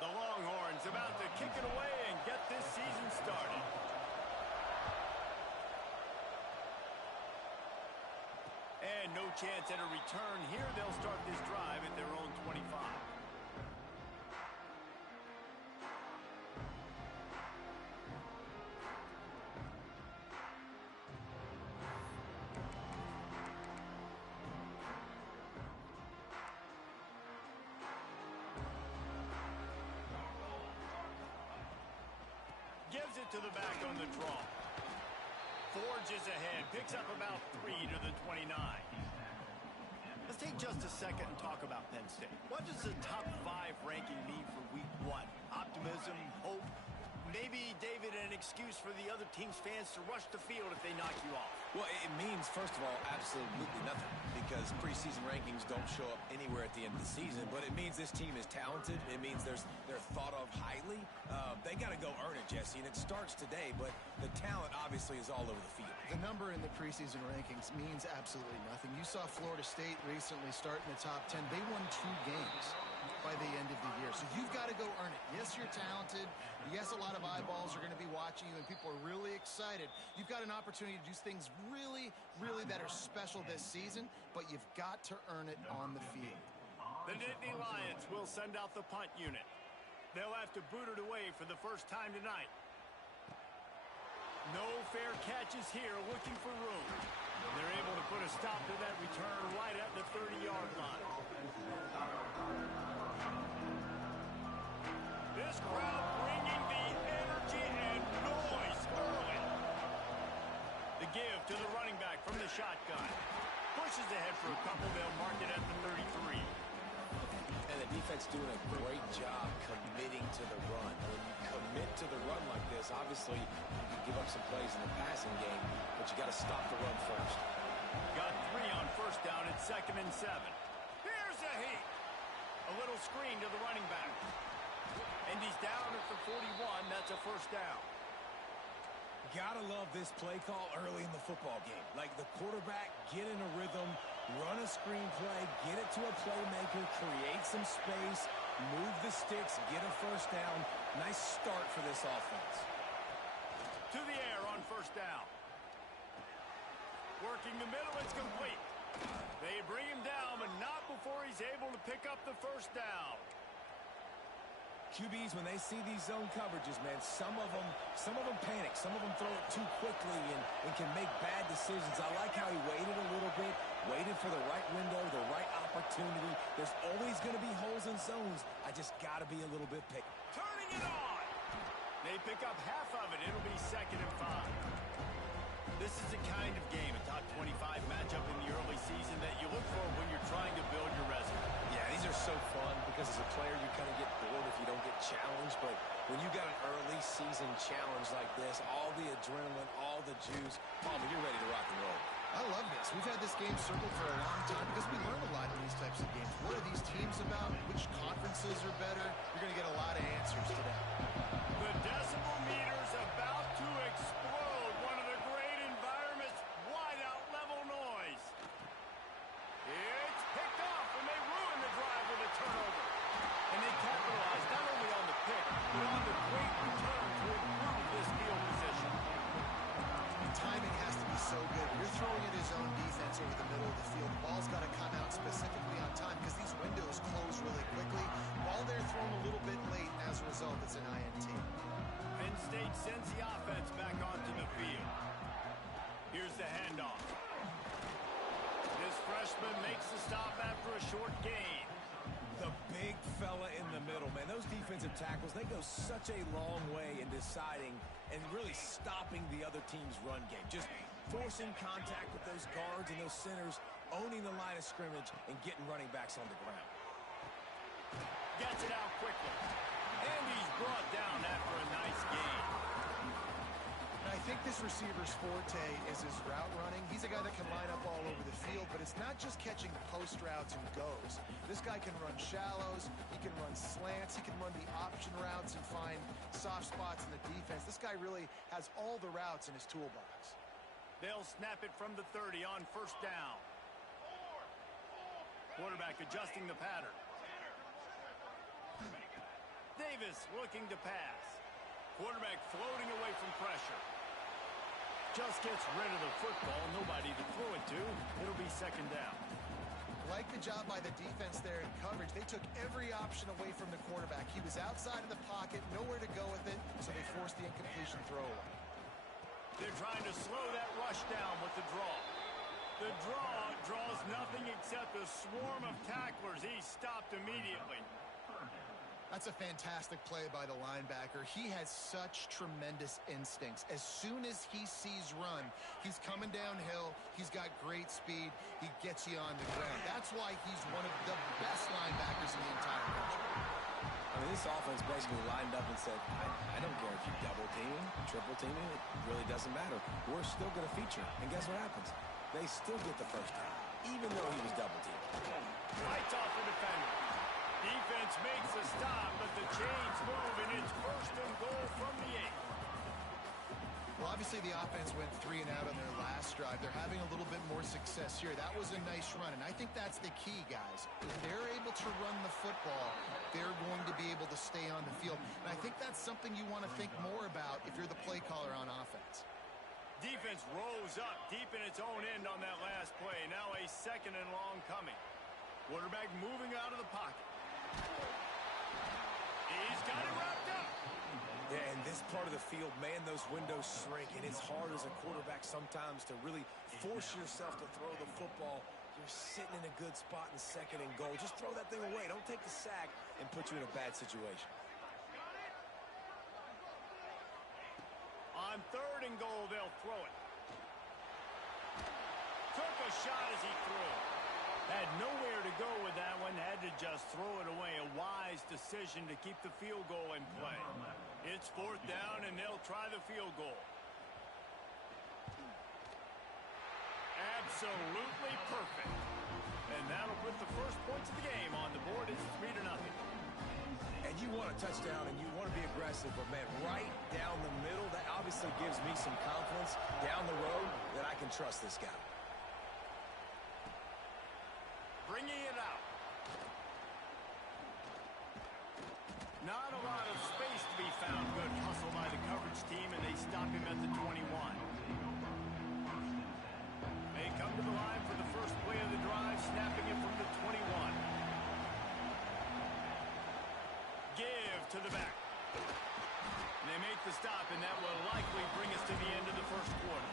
The Longhorns about to kick it away and get this season started. And no chance at a return here. They'll start this drive at their own 25. Gives it to the back on the draw. Forges ahead, picks up about 3 to the 29. Let's take just a second and talk about Penn State. What does the top 5 ranking mean for week 1? Optimism, hope, maybe, David, an excuse for the other team's fans to rush the field if they knock you off? Well, it means, first of all, absolutely nothing, because preseason rankings don't show up anywhere at the end of the season, but it means this team is talented. It means they're thought of highly. They got to go earn it, Jesse, and it starts today, but the talent obviously is all over the field. The number in the preseason rankings means absolutely nothing. You saw Florida State recently start in the top 10. They won 2 games by the end of the year. So you've got to go earn it. Yes, you're talented. Yes, a lot of eyeballs are going to be watching you, and people are really excited. You've got an opportunity to do things really, really that are special this season, but you've got to earn it on the field. The Nittany Lions will send out the punt unit. They'll have to boot it away for the first time tonight. No fair catches here, looking for room. They're able to put a stop to that return right at the 30-yard line. This crowd bringing the energy and noise early. The give to the running back from the shotgun. Pushes ahead for a couple. They'll mark it at the 33. And the defense doing a great job committing to the run. When you commit to the run like this, obviously you can give up some plays in the passing game, but you got to stop the run first. Got 3 on first down at 2nd and 7. Here's a heat. A little screen to the running back. And he's down at the 41. That's a first down. Gotta love this play call early in the football game. Like the quarterback, get in a rhythm, run a screen play, get it to a playmaker, create some space, move the sticks, get a first down. Nice start for this offense. To the air on first down. Working the middle, it's complete. They bring him down, but not before he's able to pick up the first down. QBs, when they see these zone coverages, man, some of them panic. Some of them throw it too quickly and can make bad decisions. I like how he waited a little bit, waited for the right window, the right opportunity. There's always going to be holes in zones. I just got to be a little bit picky. Turning it on. They pick up half of it. It'll be 2nd and 5. This is the kind of game, a top 25 matchup in the early season that you look for when you're trying to build your resume. Yeah, these are so fun because as a player you kind of get bored if you don't get challenged, but when you got an early season challenge like this, all the adrenaline, all the juice, Palmer, you're ready to rock and roll. I love this. We've had this game circled for a long time because we learn a lot in these types of games. What are these teams about? Which conferences are better? You're going to get a lot of answers today. The decibel meter's about to explode. One of the great environments, wide-out level noise. It's picked off, and they ruin the drive with a turnover. And they capitalize not only on the pick, but on the great return to improve this field position. Timing has to be so good. You're throwing at his own defense over the middle of the field. The ball's got to come out specifically on time because these windows close really quickly. Ball there thrown a little bit late, and as a result, it's an INT. Penn State sends the offense back onto the field. Here's the handoff. This freshman makes the stop after a short gain. The big fella in the middle, man. Those defensive tackles, they go such a long way in deciding and really stopping the other team's run game. Just forcing contact with those guards and those centers, owning the line of scrimmage, and getting running backs on the ground. Gets it out quickly. And he's brought down after a nice gain. I think this receiver's forte is his route running. He's a guy that can line up all over the field, but it's not just catching post routes and goes. This guy can run shallows, he can run slants, he can run the option routes and find soft spots in the defense. This guy really has all the routes in his toolbox. They'll snap it from the 30 on first down. Quarterback adjusting the pattern. Davis looking to pass. Quarterback floating away from pressure. Just gets rid of the football. Nobody to throw it to. It'll be second down. Like the job by the defense there in coverage. They took every option away from the quarterback. He was outside of the pocket, nowhere to go with it, so they forced the incompletion throwaway. They're trying to slow that rush down with the draw. The draw draws nothing except a swarm of tacklers. He's stopped immediately. That's a fantastic play by the linebacker. He has such tremendous instincts. As soon as he sees run, he's coming downhill. He's got great speed. He gets you on the ground. That's why he's one of the best linebackers in the entire country. I mean, this offense basically lined up and said, I don't care if you double team him, triple team him, it really doesn't matter. We're still going to feature. And guess what happens? They still get the first down, even though he was double teamed. Fights off the defender. Defense makes a stop, but the chains move, and it's first and goal from the 8. Well, obviously the offense went 3 and out on their last drive. They're having a little bit more success here. That was a nice run, and I think that's the key, guys. If they're able to run the football, they're going to be able to stay on the field. And I think that's something you want to think more about if you're the play caller on offense. Defense rose up deep in its own end on that last play. Now a second and long coming. Quarterback moving out of the pocket. He's got it wrapped up. Yeah, in this part of the field, man, those windows shrink, and it's hard as a quarterback sometimes to really force yourself to throw the football. You're sitting in a good spot in second and goal. Just throw that thing away. Don't take the sack and put you in a bad situation. On third and goal, they'll throw it. Took a shot as he threw. Had nowhere to go with that one. Had to just throw it away. A wise decision to keep the field goal in play. It's fourth down, and they'll try the field goal. Absolutely perfect. And that'll put the first points of the game on the board. It's 3-0. And you want a touchdown, and you want to be aggressive, but, man, right down the middle, that obviously gives me some confidence down the road that I can trust this guy. Bringing it out. Not a lot of space to be found. Good hustle by the coverage team, and they stop him at the 21. They come to the line for the first play of the drive, snapping it from the 21. Give to the back. And they make the stop, and that will likely bring us to the end of the first quarter.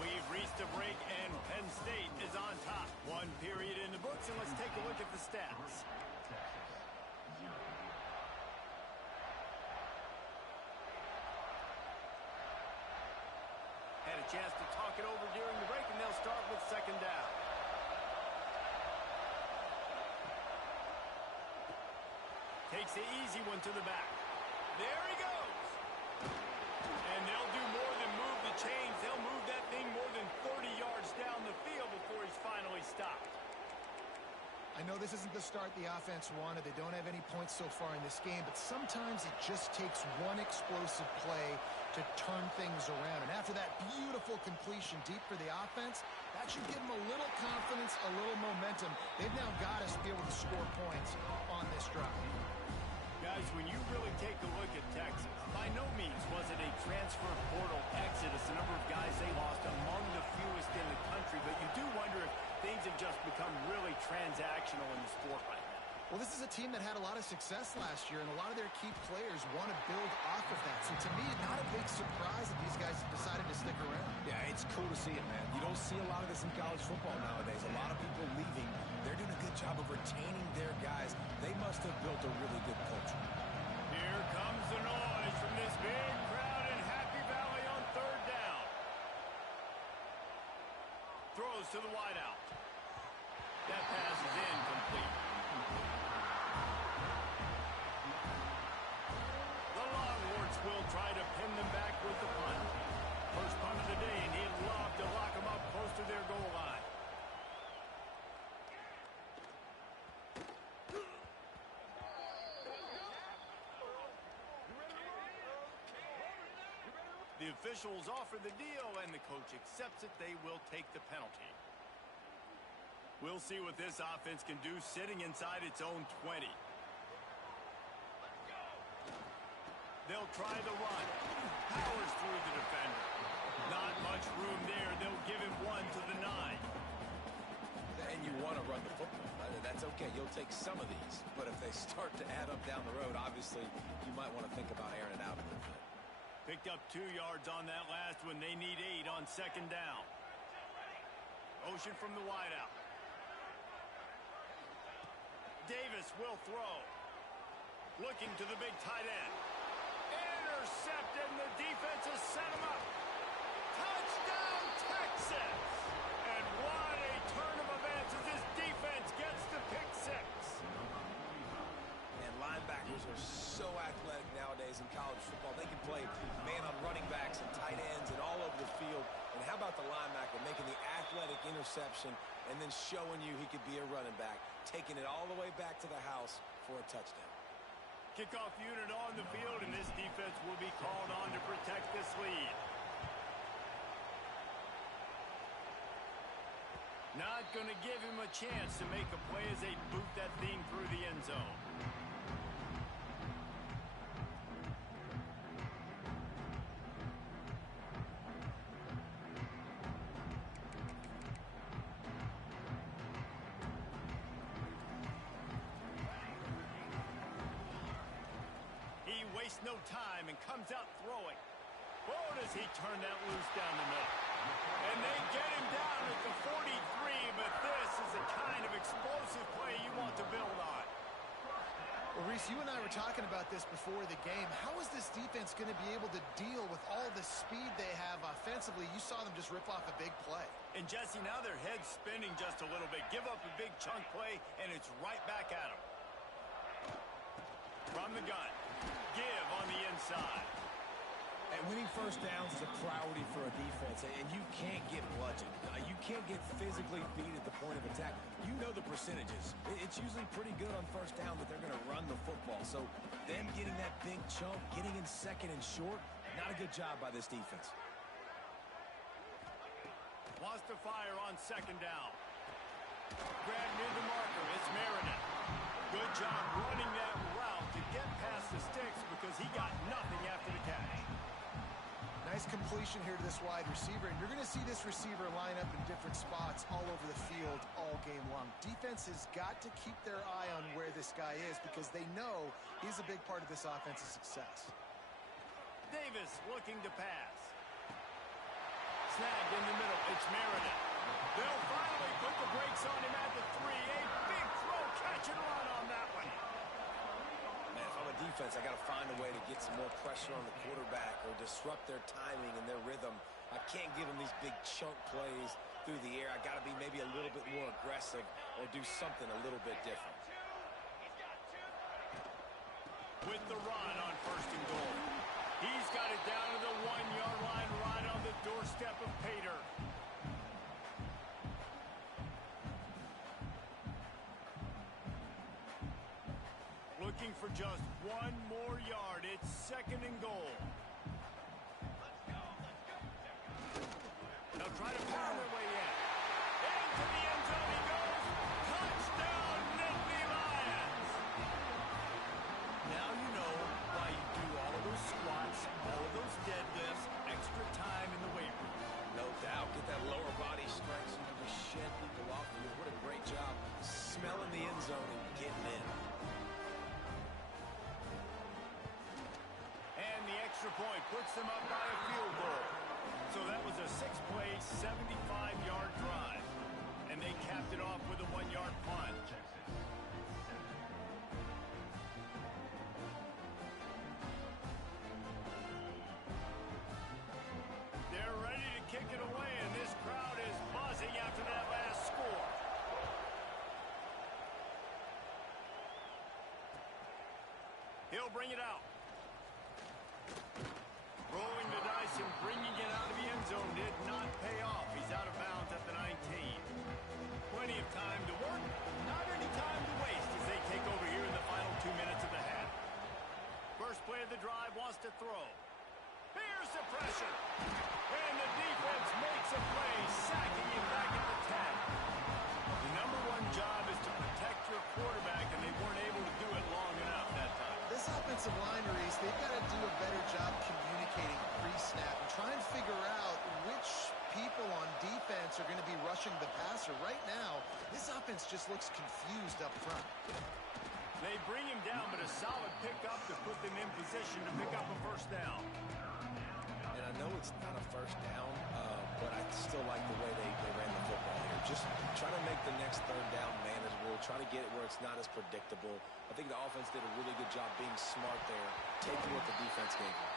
We've reached a break, and Penn State is on top. One period in the books, and let's take a look at the stats. Had a chance to talk it over during the break, and they'll start with second down. Takes the easy one to the back. There he goes. And they'll do more than move the chains. They'll move that thing more than 30 yards down the field before he's finally stopped. I know this isn't the start the offense wanted. They don't have any points so far in this game, but sometimes it just takes one explosive play to turn things around. And after that beautiful completion deep for the offense, that should give them a little confidence, a little momentum. They've now got us to be able to score points on this drive. Guys, when you really take a look at Texas, by no means was it a transfer portal exodus. The number of guys they lost among the fewest in the country, but you do wonder if things have just become really transactional in the sport right now. Well, this is a team that had a lot of success last year, and a lot of their key players want to build off of that. So to me, not a big surprise that these guys have decided to stick around. Yeah, it's cool to see it, man. You don't see a lot of this in college football nowadays. A lot of people leaving. They're doing a good job of retaining their guys. They must have built a really good culture. Here comes the noise from this big crowd in Happy Valley on third down. Throws to the wideout. That pass is incomplete. The Longhorns will try to pin them back with the punt. First punt of the day, and he'd love to lock them up close to their goal line. The officials offer the deal, and the coach accepts it. They will take the penalty. We'll see what this offense can do sitting inside its own 20. They'll try the run. Powers through the defender. Not much room there. They'll give him one to the 9. And you want to run the football. That's okay. You'll take some of these. But if they start to add up down the road, obviously, you might want to think about airing it out a little bit. Picked up 2 yards on that last one. They need 8 on second down. Motion from the wideout. Davis will throw. Looking to the big tight end. Intercepted, and the defense has set him up. Touchdown, Texas! And what a turn of events as this defense gets the pick 6. And linebackers are so athletic nowadays in college football. They can play man on running backs and tight ends and all over the field. And how about the linebacker making the athletic interception and then showing you he could be a running back, taking it all the way back to the house for a touchdown. Kickoff unit on the field, and this defense will be called on to protect this lead. Not going to give him a chance to make a play as they boot that thing through the end zone. He wastes no time and comes out throwing. Oh, does he turn that loose down the middle. And they get him down at the 43, but this is the kind of explosive play you want to build on. Well, Reese, you and I were talking about this before the game. How is this defense going to be able to deal with all the speed they have offensively? You saw them just rip off a big play. And, Jesse, now their head's spinning just a little bit. Give up a big chunk play, and it's right back at them. From the gun. Give on the inside. And winning first downs is a priority for a defense, and you can't get bludgeoned. You can't get physically beat at the point of attack. You know the percentages. It's usually pretty good on first down that they're going to run the football. So them getting that big chunk, getting in second and short, not a good job by this defense. Wants to fire on second down. Grab near the marker. It's Meredith. Good job running that route to get past the sticks because he got nothing after the catch. Nice completion here to this wide receiver, and you're going to see this receiver line up in different spots all over the field all game long. Defense has got to keep their eye on where this guy is because they know he's a big part of this offense's success. Davis looking to pass. Snagged in the middle. It's Meredith. They'll finally put the brakes on him at the 3. A big throw, catch and run on that one. Man, if I'm a defense, I got to find a way to get some more pressure on the quarterback or disrupt their timing and their rhythm. I can't give them these big chunk plays through the air. I got to be maybe a little bit more aggressive or do something a little bit different. With the run on first and goal. He's got it down to the 1-yard line right on the doorstep of Pater. Looking for just one more yard. It's second and goal. They'll try to pound their way in. Into the end zone he goes. Touchdown, Nittany Lions. Now you know why you do all of those squats, all of those deadlifts, extra time in the weight room. No doubt. Get that lower body strength so you can just shed people off of you. What a great job smelling the end zone and getting in. And the extra point puts them up by a field goal. So that was a 6-play, 75-yard drive. And they capped it off with a 1-yard punt. They're ready to kick it away, and this crowd is buzzing after that last score. He'll bring it out. Rolling the dice and bringing it out of the end zone did not pay off. He's out of bounds at the 19. Plenty of time to work, not any time to waste as they take over here in the final 2 minutes of the half. First play of the drive wants to throw. Here's the pressure. And the defense makes a play, sacking him back at the 10. The number job is to protect your quarterback, and they weren't able to do it long enough that time. This offensive line, Reese, they've got to do a better job communicating pre-snap and try and figure out which people on defense are going to be rushing the passer. Right now, this offense just looks confused up front. They bring him down, but a solid pickup to put them in position to pick up a first down. And I know it's not a first down, but I still like the way they ran the football here. Just trying to make the next third down manageable, try to get it where it's not as predictable. I think the offense did a really good job being smart there, taking what the defense gave them.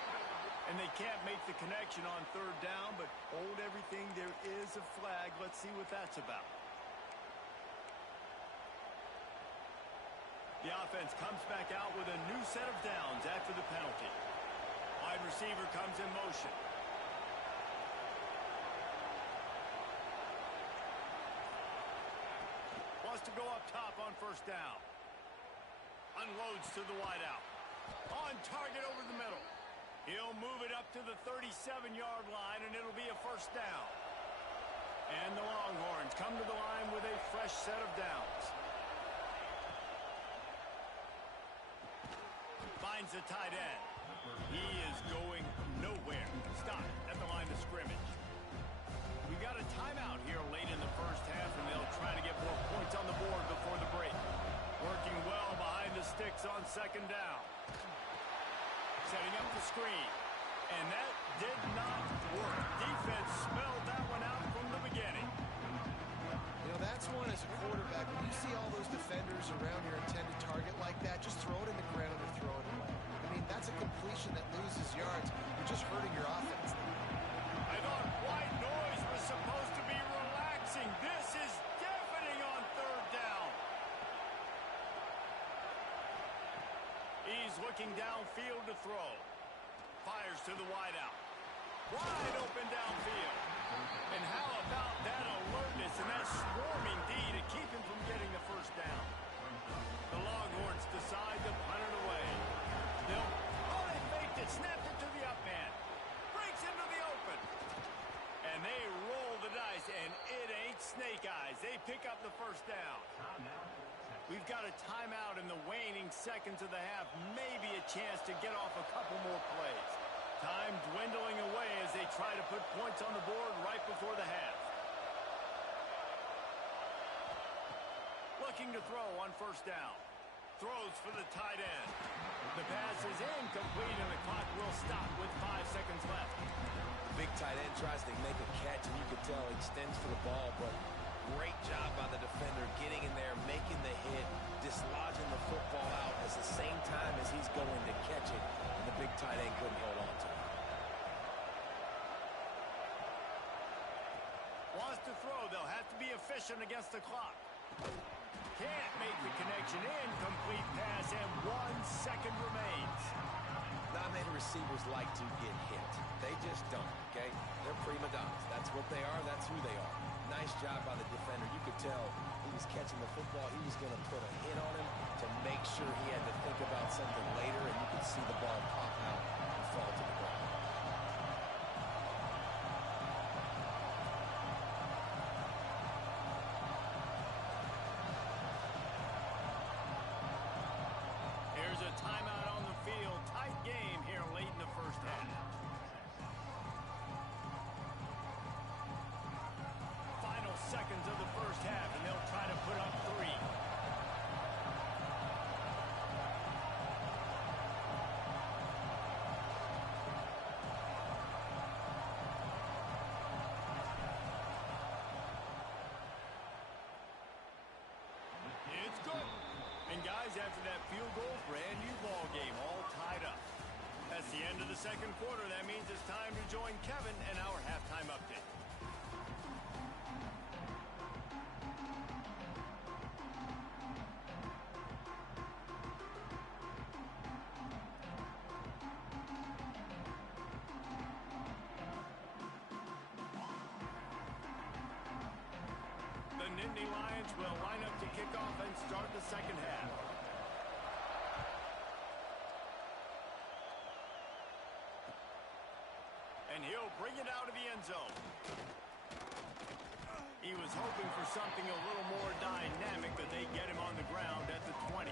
And they can't make the connection on third down, but hold everything. There is a flag. Let's see what that's about. The offense comes back out with a new set of downs after the penalty. Wide receiver comes in motion. Wants to go up top on first down. Unloads to the wideout. On target over the middle. He'll move it up to the 37-yard line, and it'll be a first down. And the Longhorns come to the line with a fresh set of downs. Finds the tight end. He is going nowhere. Stop at the line of scrimmage. We got a timeout here late in the first half, and they'll try to get more points on the board before the break. Working well behind the sticks on second down. Setting up the screen. And that did not work. Defense smelled that one out from the beginning. You know, that's one as a quarterback. When you see all those defenders around your intended target like that, just throw it in the ground or throw it away. I mean, that's a completion that loses yards. You're just hurting your offense. I thought white noise was supposed to be relaxing. This is deafening on third down. He's looking downfield to throw. Fires to the wideout. Wide open downfield. And how about that alertness and that swarming D to keep him from getting the first down? The Longhorns decide to punt it away. They faked it, snapped it to the up man. Breaks into the open. And they roll the dice, and it ain't snake eyes. They pick up the first down. We've got a timeout in the waning seconds of the half. Maybe a chance to get off a couple more plays. Time dwindling away as they try to put points on the board right before the half. Looking to throw on first down. Throws for the tight end. The pass is incomplete, and the clock will stop with 5 seconds left. Big tight end tries to make a catch, and you can tell he extends for the ball, but great job by the defender getting in there, making the hit, dislodging the football out at the same time as he's going to catch it, and the big tight end couldn't hold on to it. Wants to throw. They'll have to be efficient against the clock. Can't make the connection. Incomplete pass, and 1 second remains. Not many receivers like to get hit. They just don't, okay? They're prima donnas. That's what they are. That's who they are. Nice job by the defender. You could tell he was catching the football. He was going to put a hit on him to make sure he had to think about something later, and you could see the ball pop out and fall to the ground. Here's a timeout on the field. Tight game here late in the first half. Final seconds of the first half, and they'll try to put up 3. It's good. And guys, after that field goal, brand new ball game, all tied up. That's the end of the second quarter. That means it's time to join Kevin and our halftime update. The Nittany Lions will line up to kick off and start the second half. And he'll bring it out of the end zone. He was hoping for something a little more dynamic, but they get him on the ground at the 20.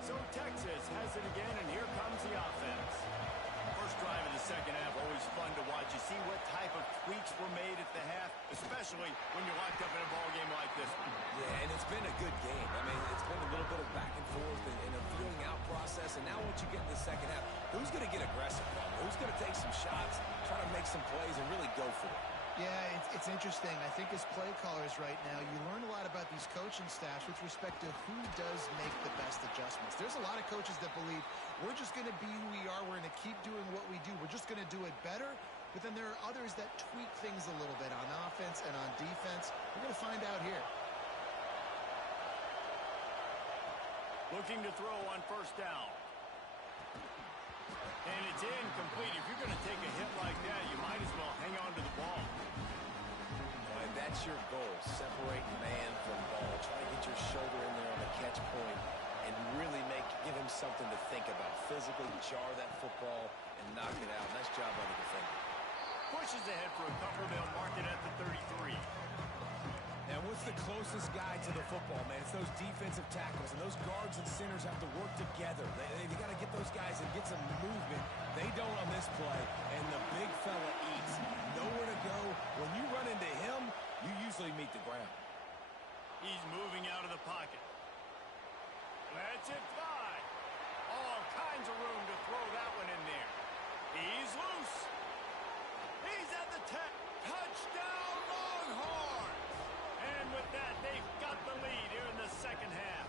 So Texas has it again, and here comes the offense. First drive of the second half, always fun to watch. You see what type of tweaks were made at the half, especially when you're locked up in a ball game like this one. Yeah, and it's been a good game. I mean, it's been a little bit of back and forth and a feeling out process. And now once you get in the second half, who's going to get aggressive, Paul? Who's going to take some shots, try to make some plays, and really go for it? Yeah, it's interesting. I think as play callers right now, you learn a lot about these coaching staffs with respect to who does make the best adjustments. There's a lot of coaches that believe we're just going to be who we are. We're going to keep doing what we do. We're just going to do it better. But then there are others that tweak things a little bit on offense and on defense. We're going to find out here. Looking to throw on first down. And it's incomplete. If you're going to take a hit like that, you might as well hang on to the ball. And that's your goal. Separate man from ball. Try to get your shoulder in there on the catch point and really give him something to think about. Physically jar that football and knock it out. Nice job by the defender. Pushes ahead for a couple. They'll mark it at the 33. And what's the closest guy to the football, man? It's those defensive tackles, and those guards and centers have to work together. They got to get those guys and get some movement. They don't on this play, and the big fella eats. Nowhere to go. When you run into him, you usually meet the ground. He's moving out of the pocket. Lets it fly. All kinds of room to throw that one in there. He's loose. He's at the 10. Touchdown, Longhorns! And with that, they've got the lead here in the second half.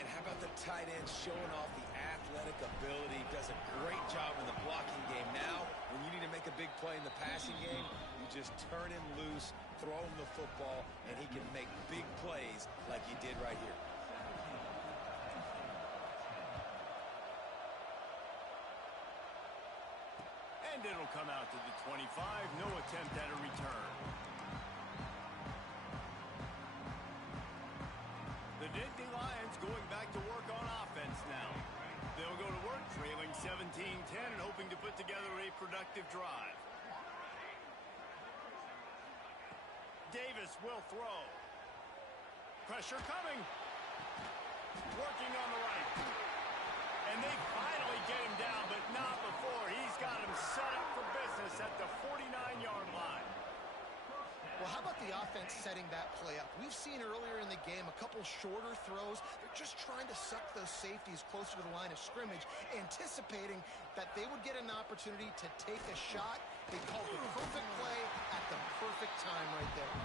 And how about the tight end showing off the athletic ability? Does a great job in the blocking game. Now, when you need to make a big play in the passing game, you just turn him loose, throw him the football, and he can make big plays like he did right here. And it'll come out to the 25. No attempt at a return. The Nittany Lions going back to work on offense now. They'll go to work trailing 17-10 and hoping to put together a productive drive. Davis will throw. Pressure coming. Working on the right. And they finally get him down, but not before. He's got him set up for business at the 49-yard line. Well, how about the offense setting that play up? We've seen earlier in the game a couple shorter throws. They're just trying to suck those safeties closer to the line of scrimmage, anticipating that they would get an opportunity to take a shot. They called the perfect play at the perfect time right there.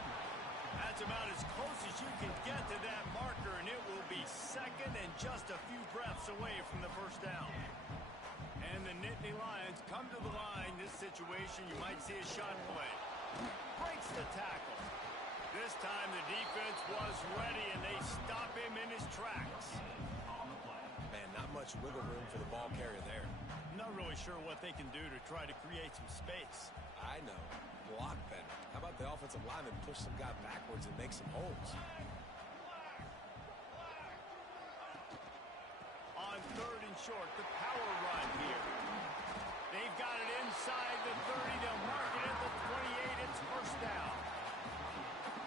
That's about as close as you can get to that marker, and it will be second and just a few breaths away from the first down. And the Nittany Lions come to the line. This situation, you might see a shot play. Breaks the tackle. This time the defense was ready, and they stop him in his tracks. Man, not much wiggle room for the ball carrier there. I'm not really sure what they can do to try to create some space. I know. Block better. How about the offensive lineman push some guy backwards and make some holes? On third and short, the power run here. They've got it inside the 30. They'll mark it at the 28. It's first down.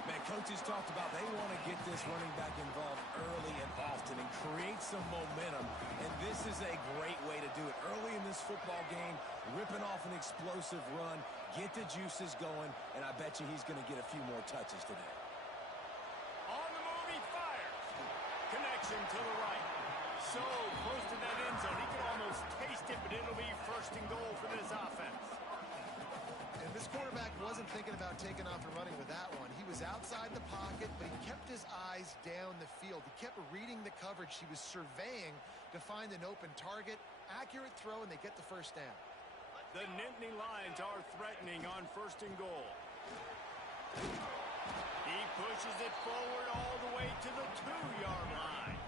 Man, coaches talked about they want to get this running back involved early and often and create some momentum. And this is a great way to do it. Early in this football game, ripping off an explosive run, get the juices going, and I bet you he's going to get a few more touches today. On the move, he fires. Connection to the right. So close to that end zone, he can almost taste it, but it'll be first and goal for this offense. And this quarterback wasn't thinking about taking off and running with that one. He was outside the pocket, but he kept his eyes down the field. He kept reading the coverage. He was surveying to find an open target. Accurate throw, and they get the first down. The Nittany Lions are threatening on first and goal. He pushes it forward all the way to the 2-yard line.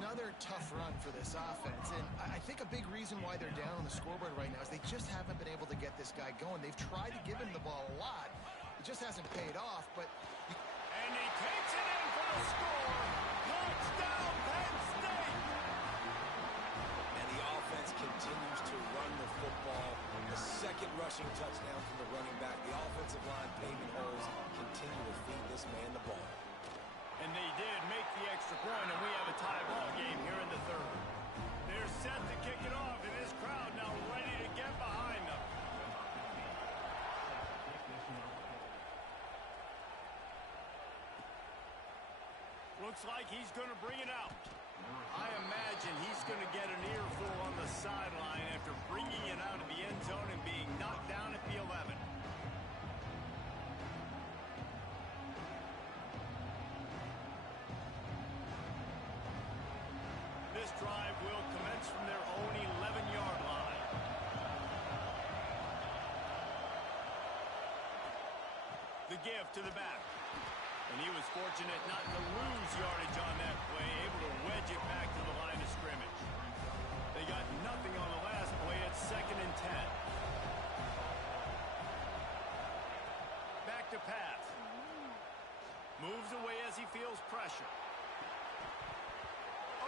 Another tough run for this offense, and I think a big reason why they're down on the scoreboard right now is they just haven't been able to get this guy going. They've tried to give him the ball a lot. It just hasn't paid off, but... And he takes it in for the score. Touchdown, Penn State! And the offense continues to run the football. The second rushing touchdown for they did make the extra point, and we have a tie ball game here in the third. They're set to kick it off, and this crowd now ready to get behind them. Looks like he's going to bring it out. I imagine he's going to get an earful on the sideline after bringing it out of the end zone and being knocked down at the 11. This drive will commence from their own 11-yard line. The give to the back. And he was fortunate not to lose yardage on that play, able to wedge it back to the line of scrimmage. They got nothing on the last play. It's 2nd and 10. Back to pass. Moves away as he feels pressure.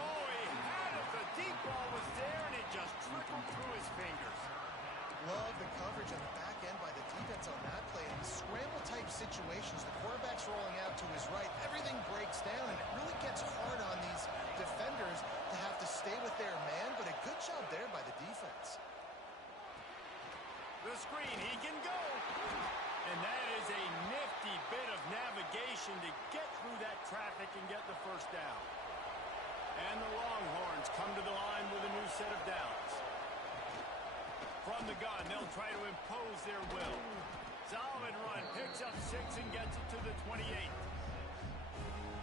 Oh, he had it. The deep ball was there, and it just trickled through his fingers. Love the coverage on the back end by the defense on that play. In scramble-type situations, the quarterback's rolling out to his right. Everything breaks down, and it really gets hard on these defenders to have to stay with their man, but a good job there by the defense. The screen, he can go. And that is a nifty bit of navigation to get through that traffic and get the first down. And the Longhorns come to the line with a new set of downs. From the gun, they'll try to impose their will. Solid run, picks up 6 and gets it to the 28.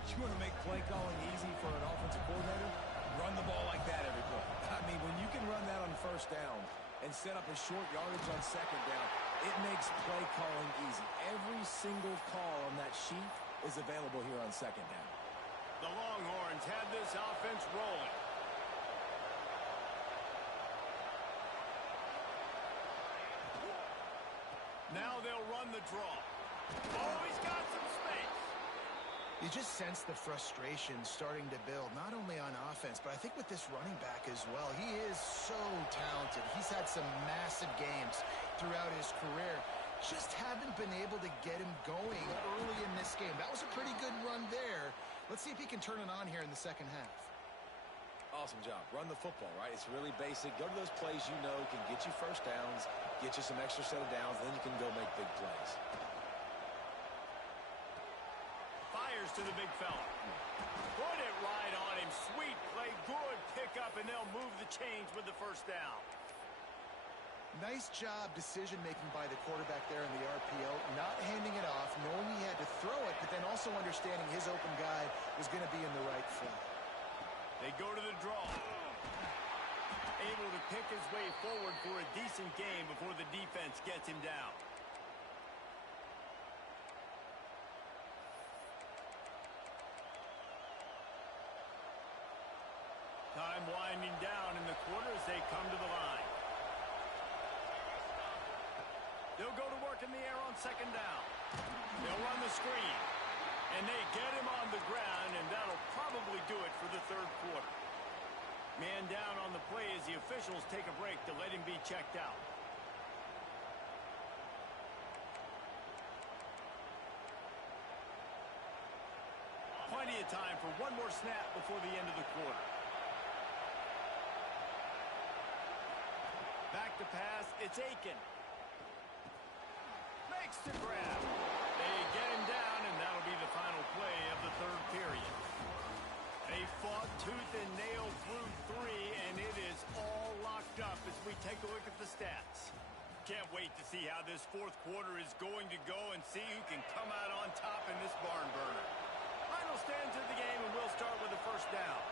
You want to make play calling easy for an offensive coordinator? Run the ball like that every play. I mean, when you can run that on first down and set up a short yardage on second down, it makes play calling easy. Every single call on that sheet is available here on second down. The Longhorns have this offense rolling. Now they'll run the draw. Oh, he's got some space. You just sense the frustration starting to build, not only on offense, but I think with this running back as well. He is so talented. He's had some massive games throughout his career. Just haven't been able to get him going early in this game. That was a pretty good run there. Let's see if he can turn it on here in the second half. Awesome job. Run the football, right? It's really basic. Go to those plays you know can get you first downs, get you some extra set of downs, then you can go make big plays. Fires to the big fella. Put it right on him. Sweet play. Good pickup, and they'll move the chains with the first down. Nice job decision-making by the quarterback there in the RPO, not handing it off, knowing he had to throw it, but then also understanding his open guy was going to be in the right foot. They go to the draw. Able to pick his way forward for a decent game before the defense gets him down. Time winding down in the quarter as they come to the line. They'll go to work in the air on second down. They'll run the screen. And they get him on the ground, and that'll probably do it for the third quarter. Man down on the play as the officials take a break to let him be checked out. Plenty of time for one more snap before the end of the quarter. Back to pass, it's Aiken. Makes the grab. They get him down, and that'll be the final play of the third period. They fought tooth and nail through 3, and it is all locked up as we take a look at the stats. Can't wait to see how this fourth quarter is going to go and see who can come out on top in this barn burner. Final stands of the game, and we'll start with the first down.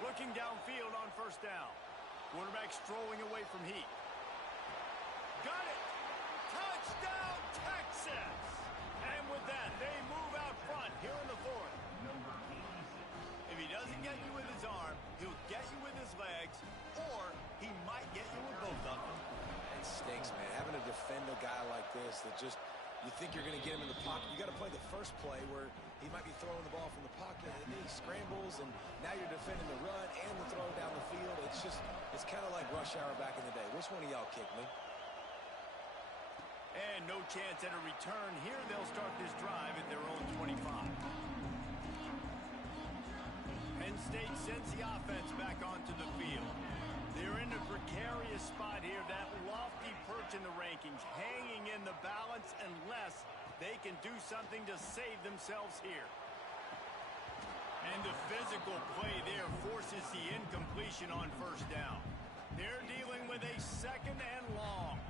Looking downfield on first down. Quarterback strolling away from heat. Got it! Touchdown, Texas! And with that, they move out front here in the fourth. If he doesn't get you with his arm, he'll get you with his legs, or he might get you with both of them. It stinks, man. Having to defend a guy like this that just, you think you're going to get him in the pocket. You got to play the first play where he might be throwing the ball from the pocket, and then he scrambles, and now you're defending the run and the throw down the field. It's kind of like rush hour back in the day. Which one of y'all kicked me? And no chance at a return here. They'll start this drive at their own 25. Penn State sends the offense back onto the field. They're in a precarious spot here. That lofty perch in the rankings, hanging in the balance unless they can do something to save themselves here. And the physical play there forces the incompletion on first down. They're dealing with a second and long.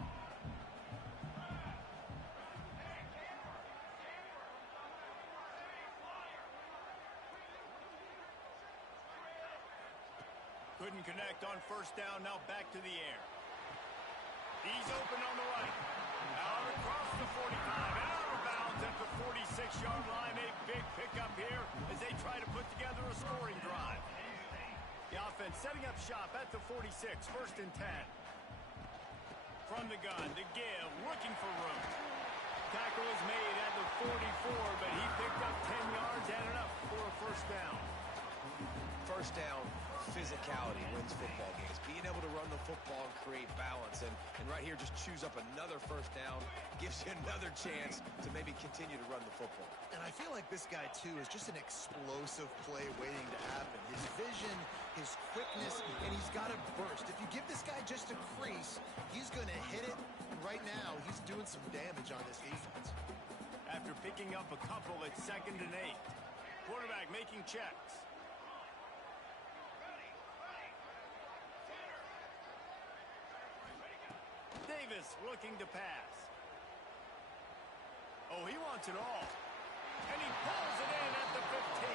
Couldn't connect on first down. Now back to the air. He's open on the right. Out across the 45 and out of bounds at the 46-yard line. A big pickup here as they try to put together a scoring drive. The offense setting up shop at the 46, first and 10. From the gun to give, looking for room. Tackle is made at the 44, but he picked up 10 yards and enough for a first down. First down, physicality wins football games. Being able to run the football and create balance. And right here, just choose up another first down. Gives you another chance to maybe continue to run the football. And I feel like this guy, too, is just an explosive play waiting to happen. His vision, his quickness, and he's got a burst. If you give this guy just a crease, he's going to hit it. Right now, he's doing some damage on this defense. After picking up a couple at 2nd and 8. Quarterback making checks. Davis looking to pass. Oh, he wants it all. And he pulls it in at the 15.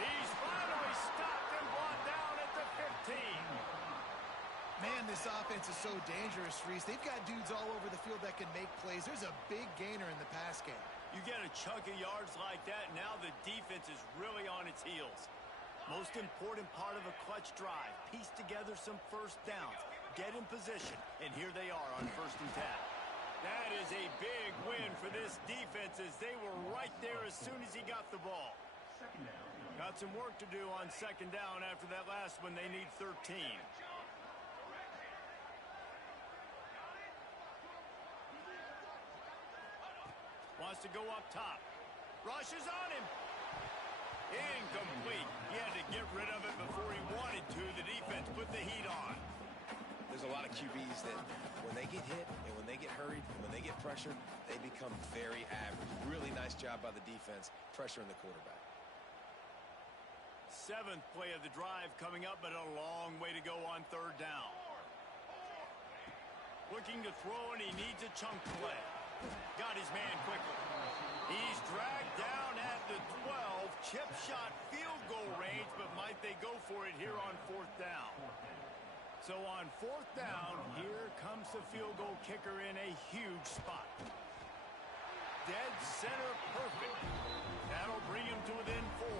He's finally stopped and brought down at the 15. Man, this offense is so dangerous, Reese. They've got dudes all over the field that can make plays. There's a big gainer in the pass game. You get a chunk of yards like that, now the defense is really on its heels. Most important part of a clutch drive. Piece together some first downs. Get in position, and here they are on 1st and 10. That is a big win for this defense as they were right there as soon as he got the ball. Got some work to do on 2nd down after that last one. They need 13. Wants to go up top. Rushes on him. Incomplete. He had to get rid of it before he wanted to. The defense put the heat on. There's a lot of QBs that when they get hit and when they get hurried and when they get pressured, they become very average. Really nice job by the defense, pressuring the quarterback. 7th play of the drive coming up, but a long way to go on 3rd down. Looking to throw, and he needs a chunk play. Got his man quickly. He's dragged down at the 12. Chip shot field goal range, but might they go for it here on 4th down? So on 4th down, here comes the field goal kicker in a huge spot. Dead center perfect. That'll bring him to within 4.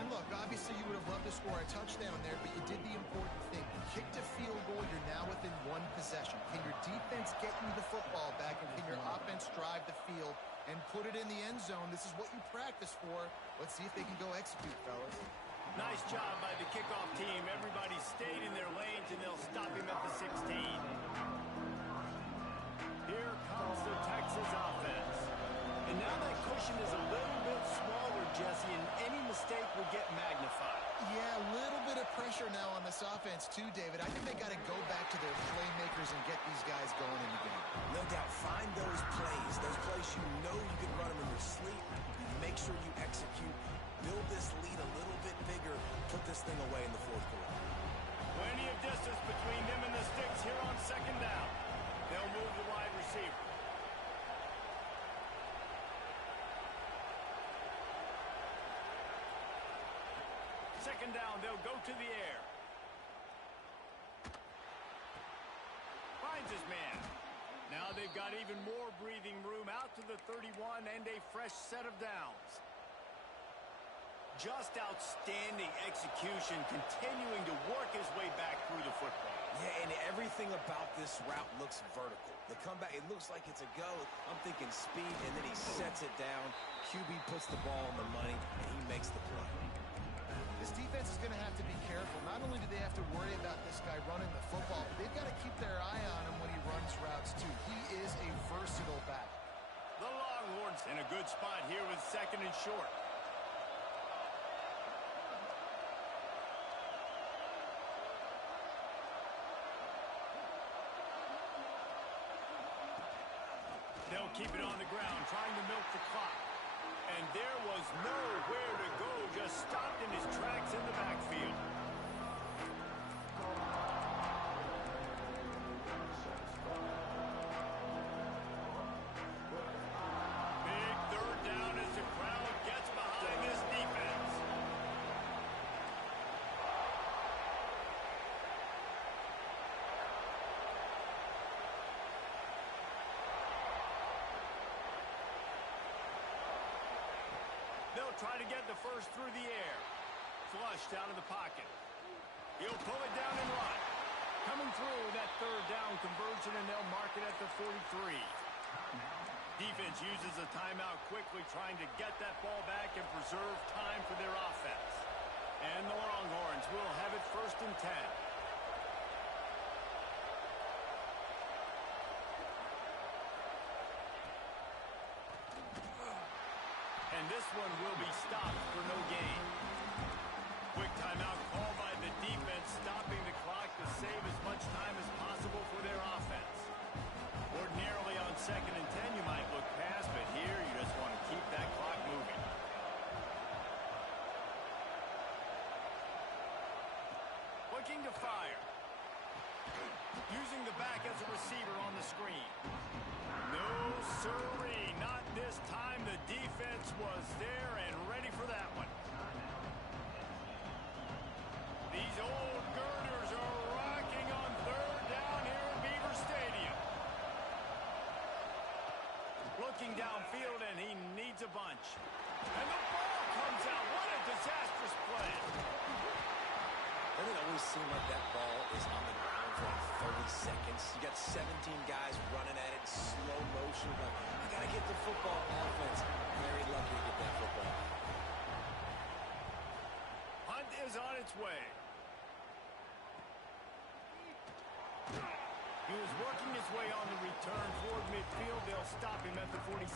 And look, obviously you would have loved to score a touchdown there, but you did the important thing. You kicked a field goal, you're now within 1 possession. Can your defense get you the football back, and can your offense drive the field and put it in the end zone? This is what you practice for. Let's see if they can go execute, fellas. Nice job by the kickoff team. Everybody stayed in their lanes, and they'll stop him at the 16. Here comes the Texas offense. And now that cushion is a little bit smaller, Jesse, and any mistake will get magnified. Yeah, a little bit of pressure now on this offense too, David. I think they got to go back to their playmakers and get these guys going in the game. No doubt, find those plays you know you can run them in your sleep. Make sure you execute. Build this lead a little bit bigger. Put this thing away in the 4th quarter. Plenty of distance between them and the sticks here on 2nd down. They'll move the wide receiver. Second down, they'll go to the air. Finds his man. Now they've got even more breathing room out to the 31 and a fresh set of downs. Just outstanding execution, continuing to work his way back through the football. Yeah, and everything about this route looks vertical. The comeback, it looks like it's a go. I'm thinking speed, and then he sets it down. QB puts the ball on the money, and he makes the play. This defense is going to have to be careful. Not only do they have to worry about this guy running the football, but they've got to keep their eye on him when he runs routes, too. He is a versatile back. The Longhorns in a good spot here with 2nd and short. They'll keep it on the ground, trying to milk the clock. And there was nowhere to go, just stopped in his tracks in the backfield. Big 3rd down as the crowd gets behind this defense. They'll try to get the first through the air. Flushed out of the pocket. He'll pull it down and run. Coming through that 3rd down conversion, and they'll mark it at the 43. Defense uses a timeout quickly, trying to get that ball back and preserve time for their offense. And the Longhorns will have it 1st and 10. And this one will be stopped for no gain. Quick timeout called by the defense, stopping the clock to save as much time as possible for their offense. Ordinarily on 2nd and 10, you might look past, but here you just want to keep that clock moving. Looking to fire. Using the back as a receiver on the screen. No siree, not this time. The defense was there and ready for that one. These old girders are rocking on 3rd down here at Beaver Stadium. Looking downfield, and he needs a bunch. And the ball comes out. What a disastrous play. Doesn't it always seem like that ball is on the ground for like 30 seconds? You got 17 guys running at it, slow motion. Like, I got to get the football. Offense very lucky to get that football. Hunt is on its way. He was working his way on the return toward midfield. They'll stop him at the 46.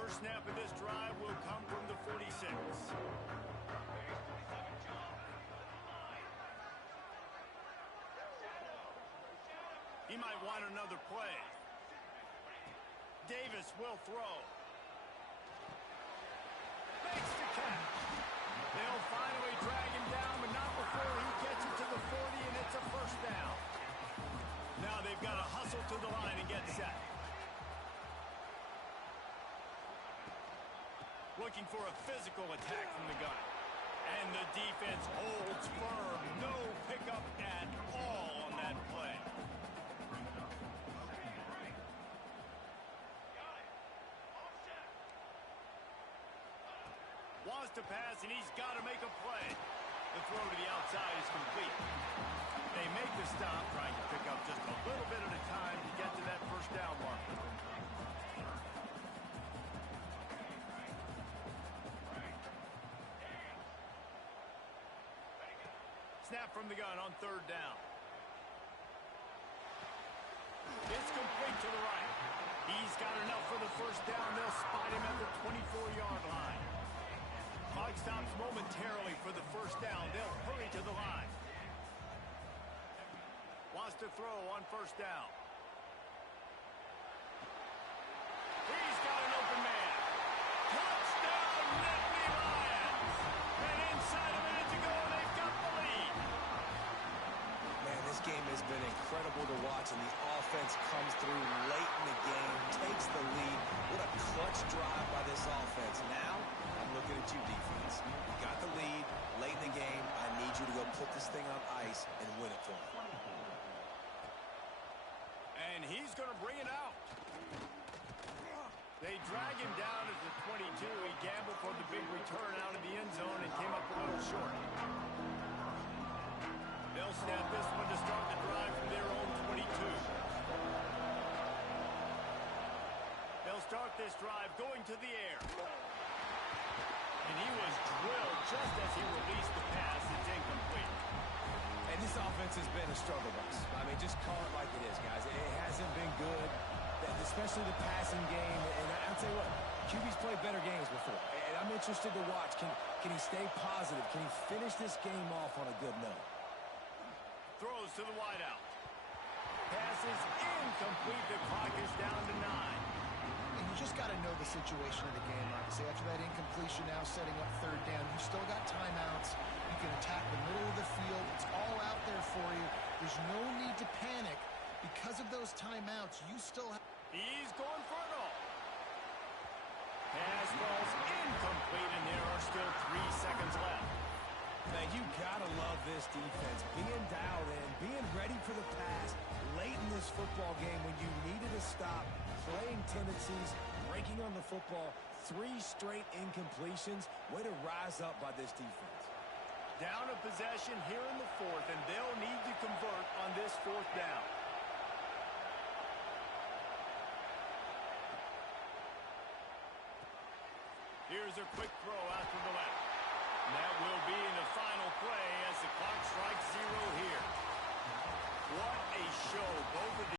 First snap of this drive will come from the 46. He might want another play. Davis will throw. Makes the catch. They'll finally drag him down, but not before he gets it to the 40, and it's a 1st down. Now they've got to hustle to the line and get set. Looking for a physical attack from the gun. And the defense holds firm. No pickup at all on that play. Wants to pass, and he's got to make a play. The throw to the outside is complete. They make the stop, trying to pick up just a little bit at a time to get to that 1st down marker. Snap from the gun on 3rd down. It's complete to the right. He's got enough for the 1st down. They'll spot him at the 24-yard line. Clock stops momentarily for the 1st down. They'll hurry to the line. Wants to throw on 1st down. He's got an open man. Touchdown, Nittany Lions! And inside a minute to go, they've got the lead. Man, this game has been incredible to watch, and the offense comes through late in the game, takes the lead. What a clutch drive by this offense. Now, I'm looking at you, defense. You got the lead late in the game. I need you to go put this thing on ice and win it for me. And he's going to bring it out. They drag him down at the 22. He gambled for the big return out of the end zone and came up a little short. They'll snap this one to start the drive from their own 22. this drive going to the air. And he was drilled just as he released the pass. It's incomplete. And this offense has been a struggle bus. I mean, just call it like it is, guys. It hasn't been good, especially the passing game. And I'll tell you what, QB's played better games before. And I'm interested to watch. Can he stay positive? Can he finish this game off on a good note? Throws to the wideout. Pass is incomplete. The clock is down to 9. And you just got to know the situation of the game, obviously. After that incompletion, now setting up third down, you've still got timeouts. You can attack the middle of the field. It's all out there for you. There's no need to panic. Because of those timeouts, you still have... He's going for it all. Pass falls incomplete, and there are still 3 seconds left. Man, you gotta love this defense. Being dialed in, being ready for the pass late in this football game when you needed a stop, playing tendencies, breaking on the football, 3 straight incompletions. Way to rise up by this defense. Down a possession here in the 4th, and they'll need to convert on this 4th down. Here's a quick throw out to the left. And that will be in the final play as the clock strikes 0 here. What a show both of these